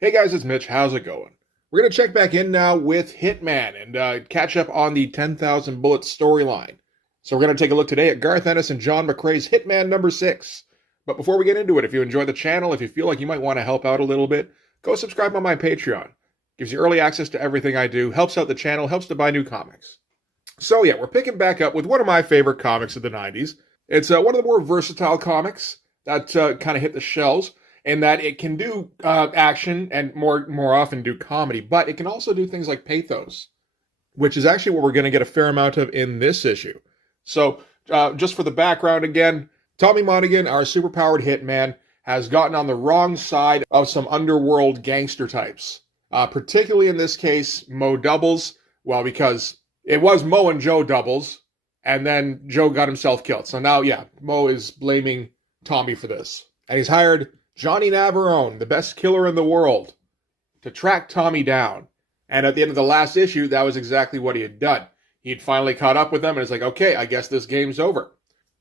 Hey guys, it's Mitch. How's it going? We're going to check back in now with Hitman and catch up on the 10,000 Bullets storyline. So we're going to take a look today at Garth Ennis and John McCrae's Hitman number 6. But before we get into it, if you enjoy the channel, if you feel like you might want to help out a little bit, go subscribe on my Patreon. Gives you early access to everything I do, helps out the channel, helps to buy new comics. So yeah, we're picking back up with one of my favorite comics of the 90s. It's one of the more versatile comics that kind of hit the shelves, in that it can do action and more often do comedy, but it can also do things like pathos, which is actually what we're going to get a fair amount of in this issue. So just for the background again, Tommy Monaghan, our superpowered hitman, has gotten on the wrong side of some underworld gangster types. Particularly in this case, Mo Doubles. Well, because it was Mo and Joe Doubles, and then Joe got himself killed. So now, yeah, Mo is blaming Tommy for this. And he's hired Johnny Navarone, the best killer in the world, to track Tommy down. And at the end of the last issue, that was exactly what he had done. He had finally caught up with them, and it's like, okay, I guess this game's over.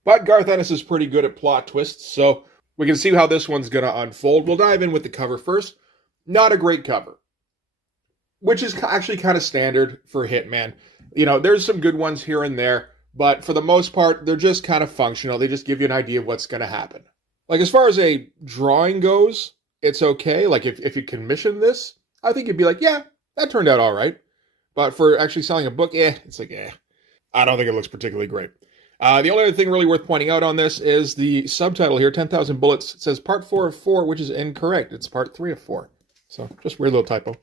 But Garth Ennis is pretty good at plot twists, so we can see how this one's going to unfold. We'll dive in with the cover first. Not a great cover, which is actually kind of standard for Hitman. You know, there's some good ones here and there, but for the most part, they're just kind of functional. They just give you an idea of what's going to happen. Like, as far as a drawing goes, it's okay. Like, if you commission this, I think you'd be like, yeah, that turned out all right. But for actually selling a book, it's like, I don't think it looks particularly great. The only other thing really worth pointing out on this is the subtitle here, 10,000 Bullets. It says part 4 of 4, which is incorrect. It's part 3 of 4. So, just weird little typo.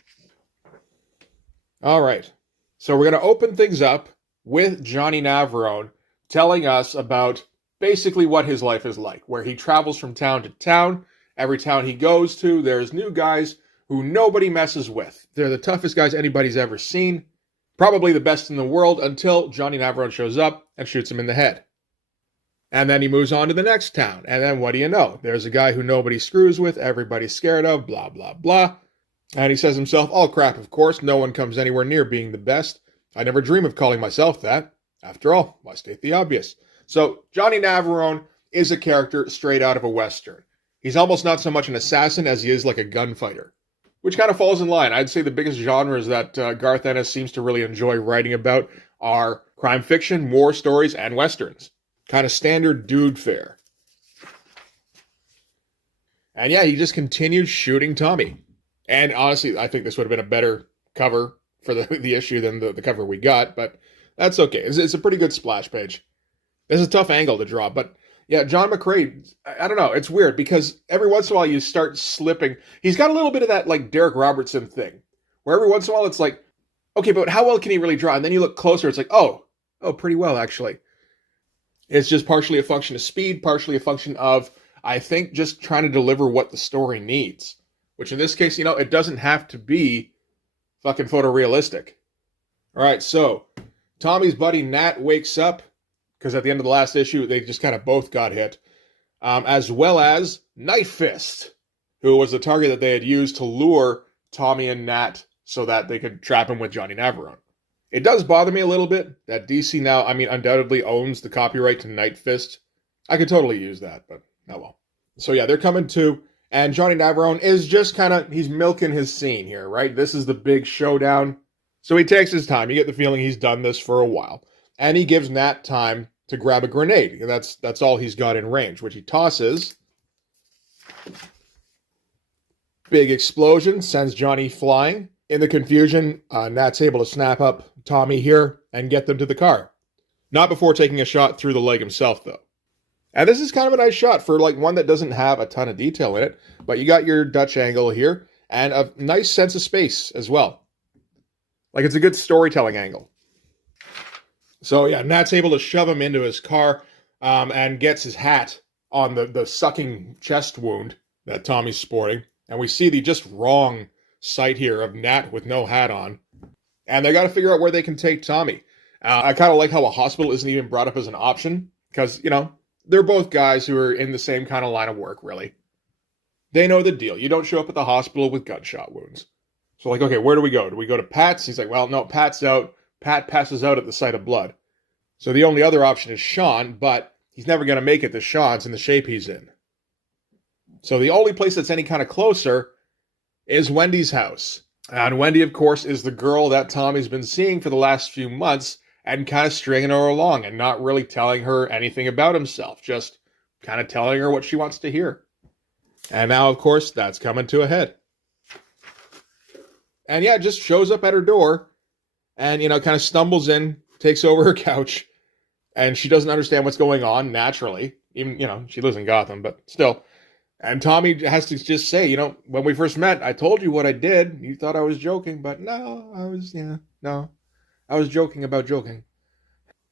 All right. So, we're going to open things up with Johnny Navarone telling us about basically what his life is like, where he travels from town to town. Every town he goes to, there's new guys who nobody messes with. They're the toughest guys anybody's ever seen. Probably the best in the world until Johnny Navarone shows up and shoots him in the head. And then he moves on to the next town. And then what do you know? There's a guy who nobody screws with, everybody's scared of, blah, blah, blah. And he says himself, all crap, of course. No one comes anywhere near being the best. I never dream of calling myself that. After all, why state the obvious? So, Johnny Navarone is a character straight out of a Western. He's almost not so much an assassin as he is like a gunfighter, which kind of falls in line. I'd say the biggest genres that Garth Ennis seems to really enjoy writing about are crime fiction, war stories, and Westerns. Kind of standard dude fare. And yeah, he just continued shooting Tommy. And honestly, I think this would have been a better cover for the issue than the cover we got, but that's okay. It's a pretty good splash page. It's a tough angle to draw, but yeah, John McCrae, I don't know, it's weird because every once in a while you start slipping. He's got a little bit of that like Derek Robertson thing, where every once in a while it's like, okay, but how well can he really draw? And then you look closer, it's like, oh, pretty well actually. It's just partially a function of speed, partially a function of, I think, just trying to deliver what the story needs. Which in this case, it doesn't have to be fucking photorealistic. All right, so Tommy's buddy Nat wakes up, because at the end of the last issue, they just kind of both got hit, as well as Night Fist, who was the target that they had used to lure Tommy and Nat so that they could trap him with Johnny Navarone. It does bother me a little bit that DC now, undoubtedly owns the copyright to Night Fist. I could totally use that, but oh well. So yeah, they're coming too, and Johnny Navarone is just he's milking his scene here, right? This is the big showdown. So he takes his time. You get the feeling he's done this for a while. And he gives Nat time to grab a grenade. That's all he's got in range, which he tosses. Big explosion sends Johnny flying. In the confusion, Nat's able to snap up Tommy here and get them to the car. Not before taking a shot through the leg himself, though. And this is kind of a nice shot for one that doesn't have a ton of detail in it, but you got your Dutch angle here and a nice sense of space as well. Like, it's a good storytelling angle. So yeah, Nat's able to shove him into his car and gets his hat on the sucking chest wound that Tommy's sporting. And we see the just wrong sight here of Nat with no hat on. And they got to figure out where they can take Tommy. I kind of like how a hospital isn't even brought up as an option because, they're both guys who are in the same kind of line of work, really. They know the deal. You don't show up at the hospital with gunshot wounds. So okay, where do we go? Do we go to Pat's? He's like, well, no, Pat's out. Pat passes out at the sight of blood. So the only other option is Sean, but he's never going to make it to Sean's in the shape he's in. So the only place that's any kind of closer is Wendy's house. And Wendy, of course, is the girl that Tommy's been seeing for the last few months and kind of stringing her along and not really telling her anything about himself, just kind of telling her what she wants to hear. And now, of course, that's coming to a head. And yeah, just shows up at her door and, kind of stumbles in, takes over her couch, and she doesn't understand what's going on naturally. Even, she lives in Gotham, but still. And Tommy has to just say, when we first met, I told you what I did. You thought I was joking, but no, I was joking about joking.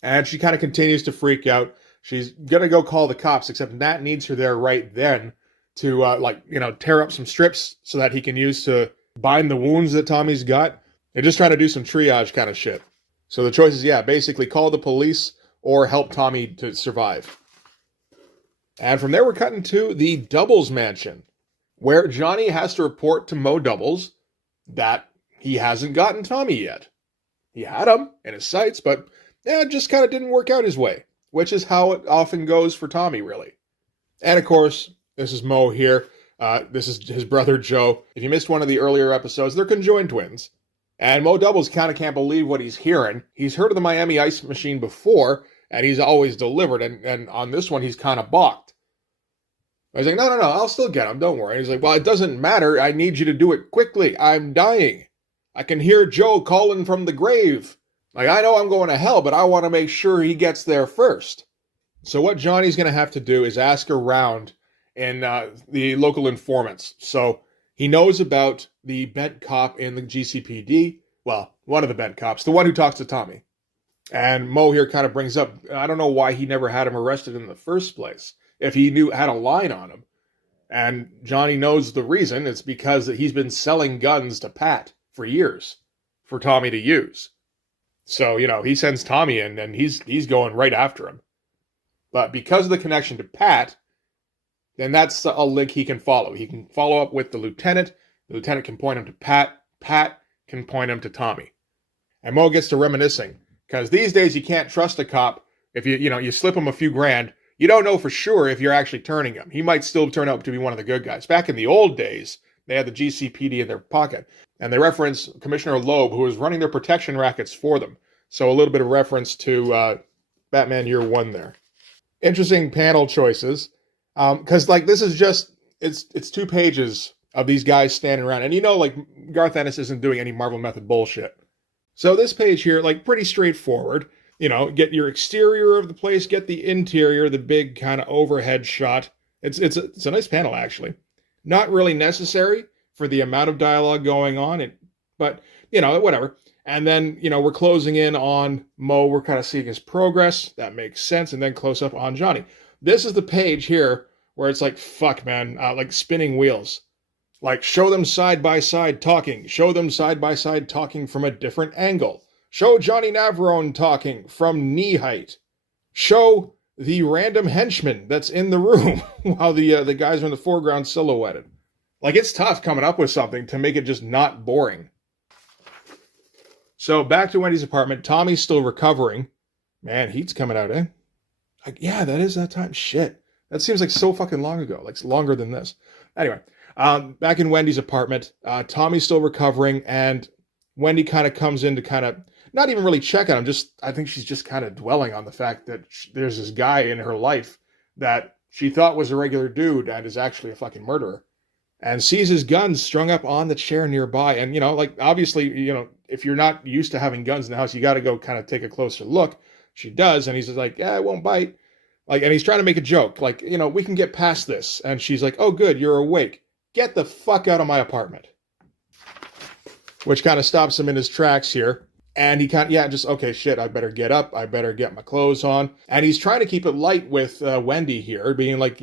And she kind of continues to freak out. She's going to go call the cops, except Nat needs her there right then to, tear up some strips so that he can use to bind the wounds that Tommy's got. They're just trying to do some triage kind of shit. So the choice is, basically call the police or help Tommy to survive. And from there, we're cutting to the Doubles mansion, where Johnny has to report to Mo Doubles that he hasn't gotten Tommy yet. He had him in his sights, but it just kind of didn't work out his way, which is how it often goes for Tommy, really. And of course, this is Mo here. This is his brother Joe. If you missed one of the earlier episodes, they're conjoined twins. And Mo Doubles kind of can't believe what he's hearing. He's heard of the Miami Ice Machine before, and he's always delivered. And on this one, he's kind of balked. He's like, no, I'll still get him. Don't worry. He's like, well, it doesn't matter. I need you to do it quickly. I'm dying. I can hear Joe calling from the grave. Like, I know I'm going to hell, but I want to make sure he gets there first. So what Johnny's going to have to do is ask around in the local informants. So he knows about the bent cop in the GCPD. Well, one of the bent cops, the one who talks to Tommy. And Mo here kind of brings up, I don't know why he never had him arrested in the first place, if he had a line on him. And Johnny knows the reason. It's because he's been selling guns to Pat for years for Tommy to use. So, he sends Tommy in and he's going right after him. But because of the connection to Pat, then that's a link he can follow. He can follow up with the lieutenant. The lieutenant can point him to Pat. Pat can point him to Tommy. And Mo gets to reminiscing. Because these days you can't trust a cop. If you slip him a few grand, you don't know for sure if you're actually turning him. He might still turn out to be one of the good guys. Back in the old days, they had the GCPD in their pocket. And they reference Commissioner Loeb, who was running their protection rackets for them. So a little bit of reference to Batman Year One there. Interesting panel choices. Because this is just, it's 2 pages of these guys standing around. And Garth Ennis isn't doing any Marvel Method bullshit. So this page here, pretty straightforward. Get your exterior of the place, get the interior, the big kind of overhead shot. It's a nice panel, actually. Not really necessary for the amount of dialogue going on, but, whatever. And then, we're closing in on Mo. We're kind of seeing his progress. That makes sense. And then close up on Johnny. This is the page here where it's like, fuck, man, like spinning wheels. Like, show them side by side talking. Show them side by side talking from a different angle. Show Johnny Navarone talking from knee height. Show the random henchman that's in the room while the guys are in the foreground silhouetted. Like, it's tough coming up with something to make it just not boring. So back to Wendy's apartment. Tommy's still recovering. Man, heat's coming out, eh? Like, yeah, that is that time. Shit. That seems like so fucking long ago. Like, it's longer than this. Anyway, back in Wendy's apartment, Tommy's still recovering, and Wendy kind of comes in to kind of not even really check on him. I think she's just kind of dwelling on the fact that there's this guy in her life that she thought was a regular dude and is actually a fucking murderer. And sees his guns strung up on the chair nearby. And, obviously, if you're not used to having guns in the house, you got to go kind of take a closer look. She does. And he's just like, yeah, I won't bite. And he's trying to make a joke. We can get past this. And she's like, oh, good, you're awake. Get the fuck out of my apartment. Which kind of stops him in his tracks here. And he okay, shit, I better get up. I better get my clothes on. And he's trying to keep it light with Wendy here, being like,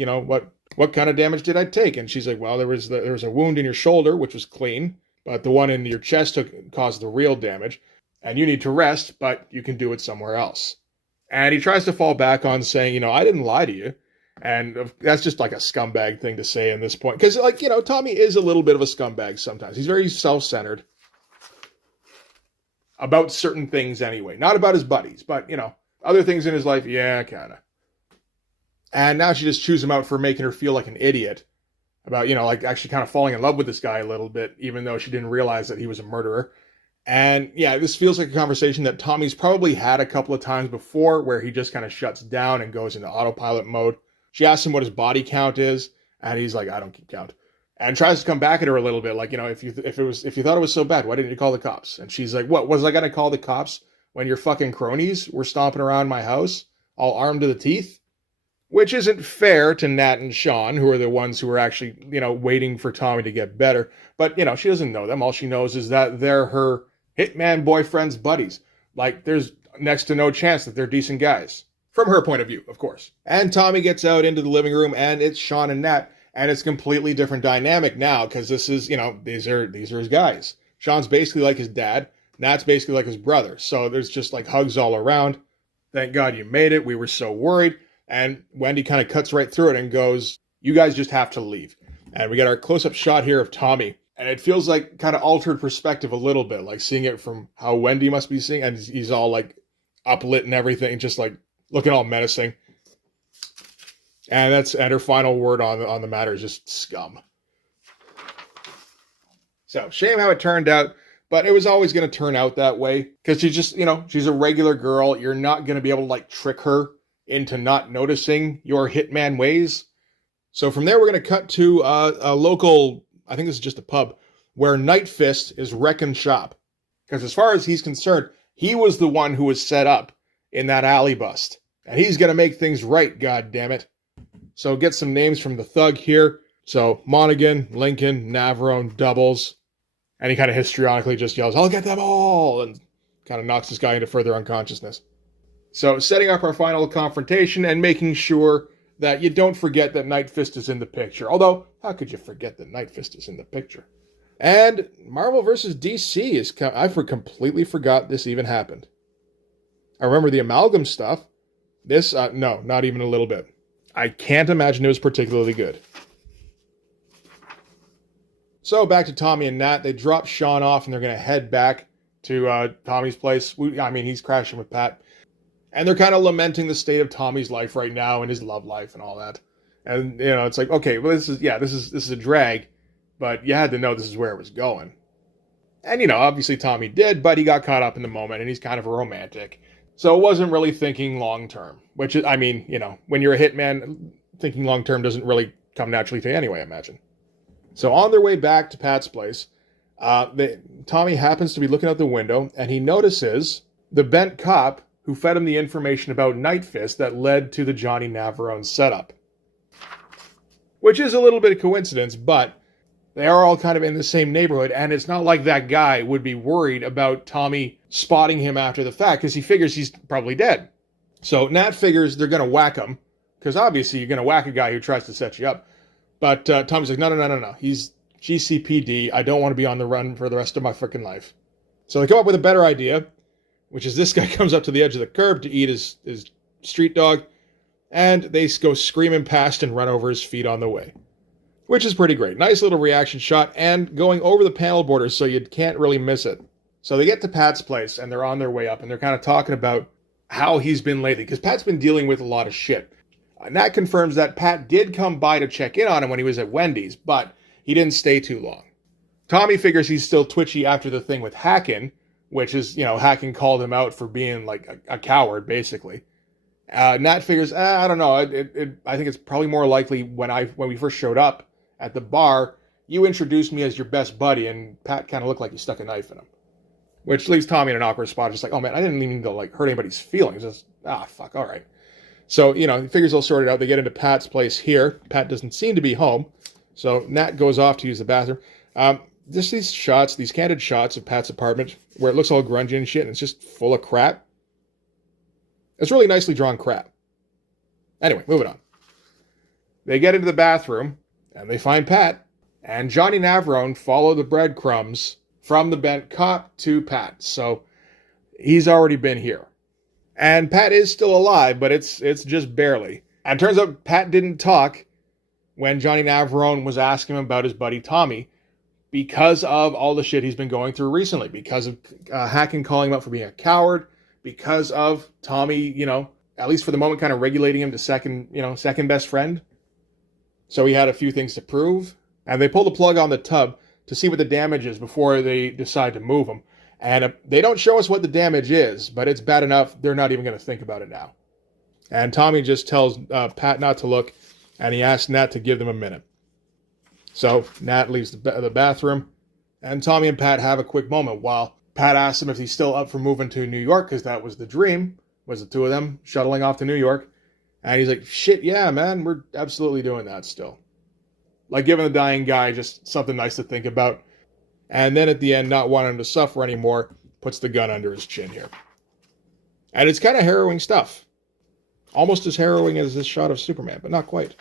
what kind of damage did I take? And she's like, well, there was a wound in your shoulder, which was clean, but the one in your chest caused the real damage. And you need to rest, but you can do it somewhere else. And he tries to fall back on saying, I didn't lie to you. And that's just like a scumbag thing to say in this point. Because, Tommy is a little bit of a scumbag sometimes. He's very self-centered. About certain things anyway. Not about his buddies, but, other things in his life, yeah, kind of. And now she just chews him out for making her feel like an idiot. about, like actually kind of falling in love with this guy a little bit, even though she didn't realize that he was a murderer. And yeah, this feels like a conversation that Tommy's probably had a couple of times before where he just kind of shuts down and goes into autopilot mode. She asks him what his body count is, and he's like, I don't keep count. And tries to come back at her a little bit, like, if you thought it was so bad, why didn't you call the cops? And she's like, what, was I gonna call the cops when your fucking cronies were stomping around my house, all armed to the teeth? Which isn't fair to Nat and Sean, who are the ones who are actually, waiting for Tommy to get better. But, she doesn't know them. All she knows is that they're her hitman boyfriend's buddies. Like, there's next to no chance that they're decent guys. From her point of view, of course. And Tommy gets out into the living room, and it's Sean and Nat, and it's a completely different dynamic now, because this is, these are his guys. Sean's basically like his dad. Nat's basically like his brother. So there's just like hugs all around. Thank God you made it. We were so worried. And Wendy kind of cuts right through it and goes, you guys just have to leave. And we get our close-up shot here of Tommy. And it feels like kind of altered perspective a little bit, like seeing it from how Wendy must be seeing. And he's all like uplit and everything, just like looking all menacing. And her final word on the matter is just scum. So shame how it turned out, but it was always going to turn out that way. Because she's just, she's a regular girl. You're not going to be able to like trick her into not noticing your hitman ways. So from there, we're going to cut to a local, I think this is just a pub, where Night Fist is wrecking shop. Because as far as he's concerned, he was the one who was set up in that alley bust. And he's going to make things right, god damn it. So get some names from the thug here. So Monaghan, Lincoln, Navarone, Doubles. And he kind of histrionically just yells, I'll get them all! And kind of knocks this guy into further unconsciousness. So setting up our final confrontation and making sure that you don't forget that Night Fist is in the picture. Although, how could you forget that Night Fist is in the picture? And Marvel vs. DC is... I completely forgot this even happened. I remember the Amalgam stuff. This, no, not even a little bit. I can't imagine it was particularly good. So back to Tommy and Nat. They drop Sean off and they're going to head back to Tommy's place. He's crashing with Pat. And they're kind of lamenting the state of Tommy's life right now and his love life and all that. And, it's like, okay, well, this is a drag, but you had to know this is where it was going. And, obviously Tommy did, but he got caught up in the moment and he's kind of a romantic. So it wasn't really thinking long-term, which is, when you're a hitman, thinking long-term doesn't really come naturally to you anyway, I imagine. So on their way back to Pat's place, Tommy happens to be looking out the window and he notices the bent cop who fed him the information about Night Fist that led to the Johnny Navarone setup. Which is a little bit of coincidence, but they are all kind of in the same neighborhood, and it's not like that guy would be worried about Tommy spotting him after the fact, because he figures he's probably dead. So Nat figures they're going to whack him, because obviously you're going to whack a guy who tries to set you up. But Tommy's like, no. He's GCPD. I don't want to be on the run for the rest of my freaking life. So they come up with a better idea, which is this guy comes up to the edge of the curb to eat his street dog, and they go screaming past and run over his feet on the way. Which is pretty great. Nice little reaction shot, and going over the panel borders so you can't really miss it. So they get to Pat's place, and they're on their way up, and they're kind of talking about how he's been lately, because Pat's been dealing with a lot of shit. And that confirms that Pat did come by to check in on him when he was at Wendy's, but he didn't stay too long. Tommy figures he's still twitchy after the thing with Hackin, which is, Hackin called him out for being like a coward, basically. Nat figures, I don't know. I think it's probably more likely when we first showed up at the bar, you introduced me as your best buddy, and Pat kind of looked like he stuck a knife in him. Which leaves Tommy in an awkward spot, just like, oh man, I didn't mean to hurt anybody's feelings. Just, fuck, all right. So, he figures they'll sort it out. They get into Pat's place here. Pat doesn't seem to be home. So Nat goes off to use the bathroom. Just these candid shots of Pat's apartment where it looks all grungy and shit, and it's just full of crap. It's really nicely drawn crap. Anyway, moving on. They get into the bathroom, and they find Pat, and Johnny Navarone follow the breadcrumbs from the bent cop to Pat. So he's already been here. And Pat is still alive, but it's just barely. And it turns out Pat didn't talk when Johnny Navarone was asking him about his buddy Tommy, because of all the shit he's been going through recently, because of Hackin calling him out for being a coward, because of Tommy, at least for the moment, kind of regulating him to second best friend. So he had a few things to prove, and they pull the plug on the tub to see what the damage is before they decide to move him. And they don't show us what the damage is, but it's bad enough they're not even going to think about it now. And Tommy just tells Pat not to look, and he asks Nat to give them a minute. So Nat leaves the bathroom, and Tommy and Pat have a quick moment while Pat asks him if he's still up for moving to New York, because that was the dream, was the two of them shuttling off to New York. And he's like, shit, yeah, man, we're absolutely doing that still. Like giving the dying guy just something nice to think about. And then at the end, not wanting to suffer anymore, puts the gun under his chin here. And it's kind of harrowing stuff. Almost as harrowing as this shot of Superman, but not quite.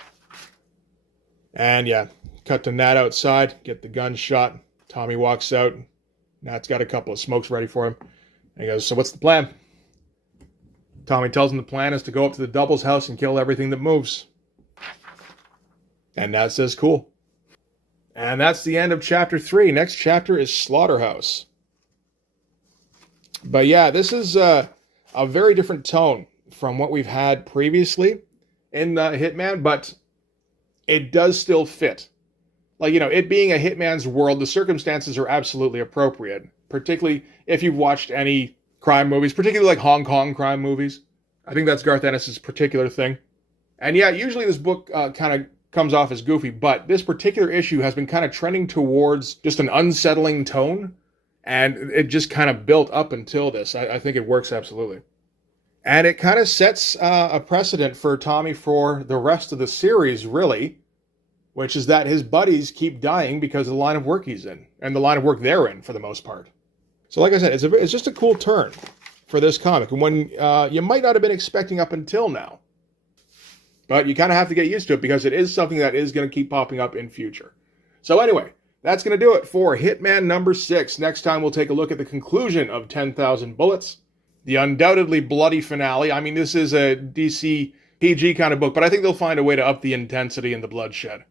And yeah, cut to Nat outside, get the gun shot. Tommy walks out. Nat's got a couple of smokes ready for him. And he goes, so what's the plan? Tommy tells him the plan is to go up to the Double's house and kill everything that moves. And Nat says, cool. And that's the end of chapter 3. Next chapter is Slaughterhouse. But yeah, this is a very different tone from what we've had previously in Hitman, but it does still fit. Like, you know, it being a Hitman's world, the circumstances are absolutely appropriate, particularly if you've watched any crime movies, particularly like Hong Kong crime movies. I think that's Garth Ennis' particular thing. And yeah, usually this book kind of comes off as goofy, but this particular issue has been kind of trending towards just an unsettling tone, and it just kind of built up until this. I think it works absolutely. And it kind of sets a precedent for Tommy for the rest of the series, really, which is that his buddies keep dying because of the line of work he's in, and the line of work they're in, for the most part. So like I said, it's just a cool turn for this comic, and one you might not have been expecting up until now. But you kind of have to get used to it because it is something that is going to keep popping up in future. So anyway, that's going to do it for Hitman number 6. Next time we'll take a look at the conclusion of 10,000 Bullets, the undoubtedly bloody finale. I mean, this is a DC PG kind of book, but I think they'll find a way to up the intensity and the bloodshed.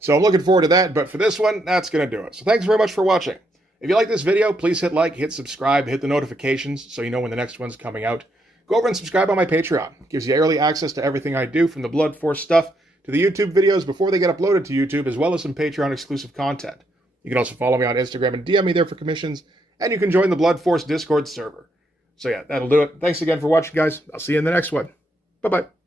So I'm looking forward to that, but for this one, that's going to do it. So thanks very much for watching. If you like this video, please hit like, hit subscribe, hit the notifications so you know when the next one's coming out. Go over and subscribe on my Patreon. It gives you early access to everything I do, from the Blood Force stuff to the YouTube videos before they get uploaded to YouTube, as well as some Patreon exclusive content. You can also follow me on Instagram and DM me there for commissions, and you can join the Blood Force Discord server. So yeah, that'll do it. Thanks again for watching, guys. I'll see you in the next one. Bye-bye.